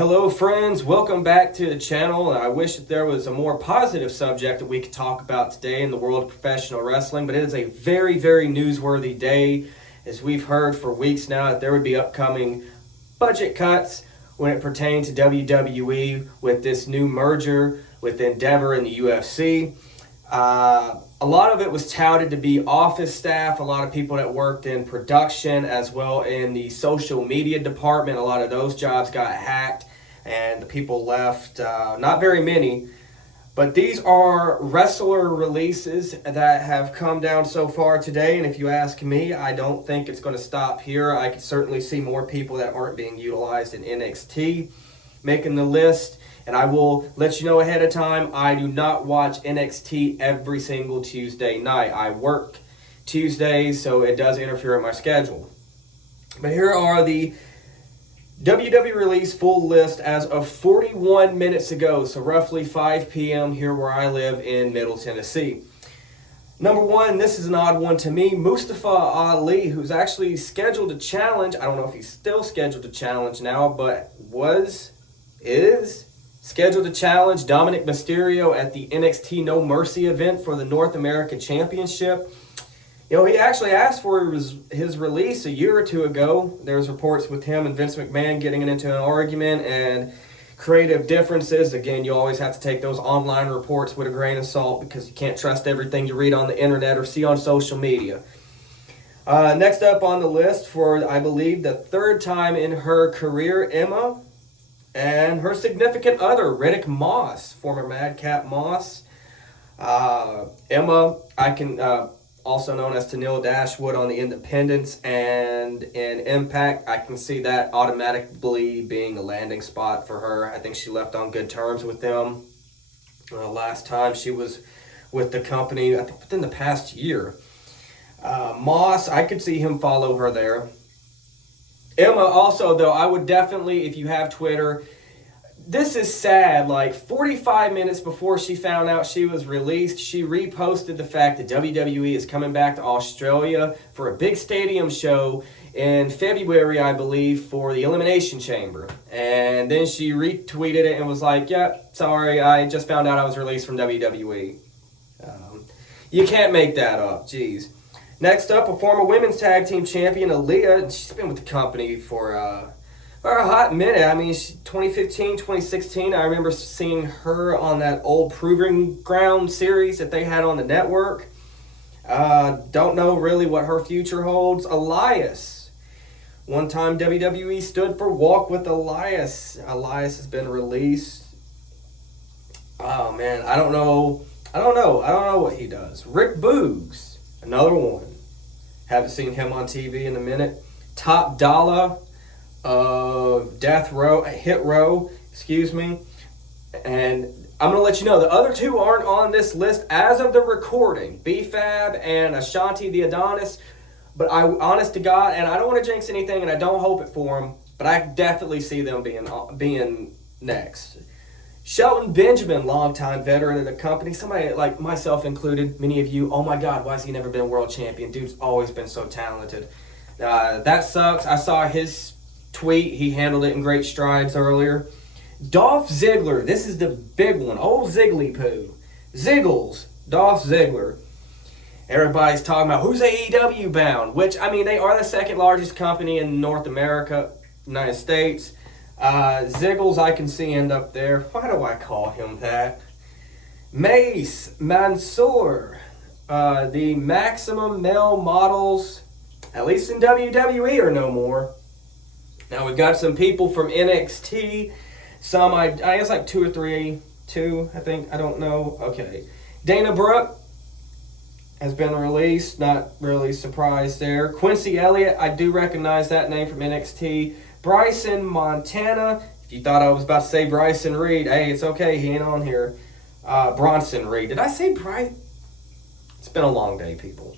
Hello friends, welcome back to the channel. I wish that there was a more positive subject that we could talk about today in the world of professional wrestling, but it is a very, very newsworthy day, as we've heard for weeks now that there would be upcoming budget cuts when it pertains to WWE with this new merger with Endeavor and the UFC. A lot of it was touted to be office staff, a lot of people that worked in production as well in the social media department. A lot of those jobs got hacked and the people left, not very many. But these are wrestler releases that have come down so far today. And if you ask me, I don't think it's going to stop here. I could certainly see more people that aren't being utilized in NXT making the list. And I will let you know ahead of time, I do not watch NXT every single Tuesday night. I work Tuesdays, so it does interfere with my schedule. But here are the WWE release full list as of 41 minutes ago, so roughly 5 p.m. here where I live in Middle Tennessee. Number one, this is an odd one to me, Mustafa Ali, who's actually scheduled to challenge. I don't know if he's still scheduled to challenge now, but is scheduled to challenge Dominic Mysterio at the NXT No Mercy event for the North American Championship. You know, he actually asked for his release a year or two ago. There's reports with him and Vince McMahon getting into an argument and creative differences. Again, you always have to take those online reports with a grain of salt because you can't trust everything you read on the internet or see on social media. Next up on the list for, I believe, the third time in her career, Emma and her significant other, Riddick Moss, former Madcap Moss. Emma, also known as Tenille Dashwood on the Independents and in Impact, I can see that automatically being a landing spot for her. I think she left on good terms with them last time she was with the company, I think within the past year. Moss, I could see him follow her there. Emma also, though, I would definitely, if you have Twitter, this is sad, like 45 minutes before she found out she was released, she reposted the fact that WWE is coming back to Australia for a big stadium show in February, I believe, for the Elimination Chamber. And then she retweeted it and was like, yep, sorry, I just found out I was released from WWE. You can't make that up, jeez. Next up, a former women's tag team champion, Aaliyah. She's been with the company for a hot minute. I mean, 2015, 2016, I remember seeing her on that old Proving Ground series that they had on the network. Don't know really what her future holds. Elias. One time WWE stood for Walk with Elias. Elias has been released. Oh, man, I don't know what he does. Rick Boogs, another one. Haven't seen him on TV in a minute. Top Dollar of Hit Row, and I'm going to let you know the other two aren't on this list as of the recording, B-Fab and Ashanti the Adonis, but honest to God, and I don't want to jinx anything and I don't hope it for them, but I definitely see them being next. Shelton Benjamin, longtime veteran of the company, somebody like myself included, many of you, oh my God, why has he never been world champion? Dude's always been so talented. That sucks. I saw his tweet. He handled it in great strides earlier. Dolph Ziggler. This is the big one. Old Ziggly Poo. Ziggles. Dolph Ziggler. Everybody's talking about who's AEW bound, which, I mean, they are the second largest company in North America, United States. Ziggles, I can see end up there. Why do I call him that? Mace Mansoor. The maximum male models, at least in WWE, are no more. Now, we've got some people from NXT. Some, I guess like two, I think. I don't know. Okay. Dana Brooke has been released. Not really surprised there. Quincy Elliott, I do recognize that name from NXT. Bryson Montana. If you thought I was about to say Bryson Reed, hey, it's okay. He ain't on here. Bronson Reed. Did I say Bryson? It's been a long day, people.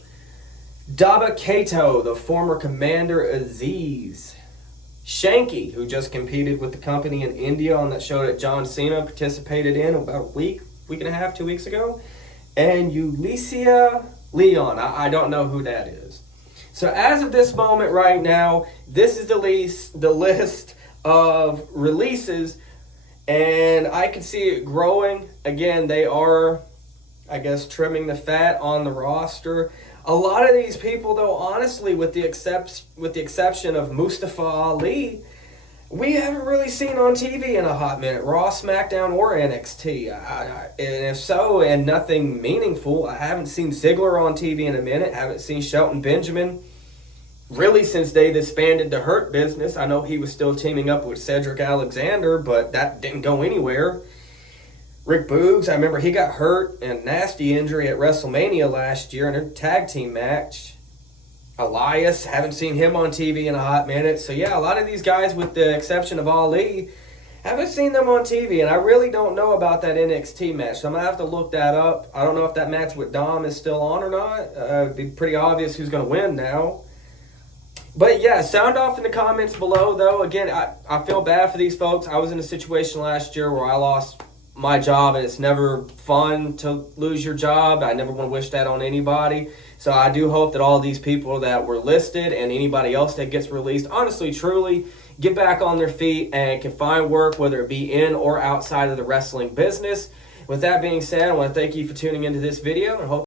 Daba Kato, the former Commander Aziz. Shanky, who just competed with the company in India on that show that John Cena participated in about a week and a half, 2 weeks ago. And Ulysia Leon. I don't know who that is. So as of this moment right now, this is the list of releases, and I can see it growing. Again, they are, I guess, trimming the fat on the roster. A lot of these people, though, honestly, with the exception of Mustafa Ali, we haven't really seen on TV in a hot minute. Raw, SmackDown, or NXT. And if so, and nothing meaningful, I haven't seen Ziggler on TV in a minute. Haven't seen Shelton Benjamin really since they disbanded the Hurt Business. I know he was still teaming up with Cedric Alexander, but that didn't go anywhere. Rick Boogs, I remember he got hurt and nasty injury at WrestleMania last year in a tag team match. Elias, haven't seen him on TV in a hot minute. So yeah, a lot of these guys, with the exception of Ali, haven't seen them on TV, and I really don't know about that NXT match. So I'm going to have to look that up. I don't know if that match with Dom is still on or not. It'd be pretty obvious who's going to win now. But yeah, sound off in the comments below, though. Again, I feel bad for these folks. I was in a situation last year where I lost my job, and it's never fun to lose your job. I never want to wish that on anybody. So I do hope that all these people that were listed and anybody else that gets released, honestly, truly, get back on their feet and can find work, whether it be in or outside of the wrestling business. With that being said, I want to thank you for tuning into this video, and hope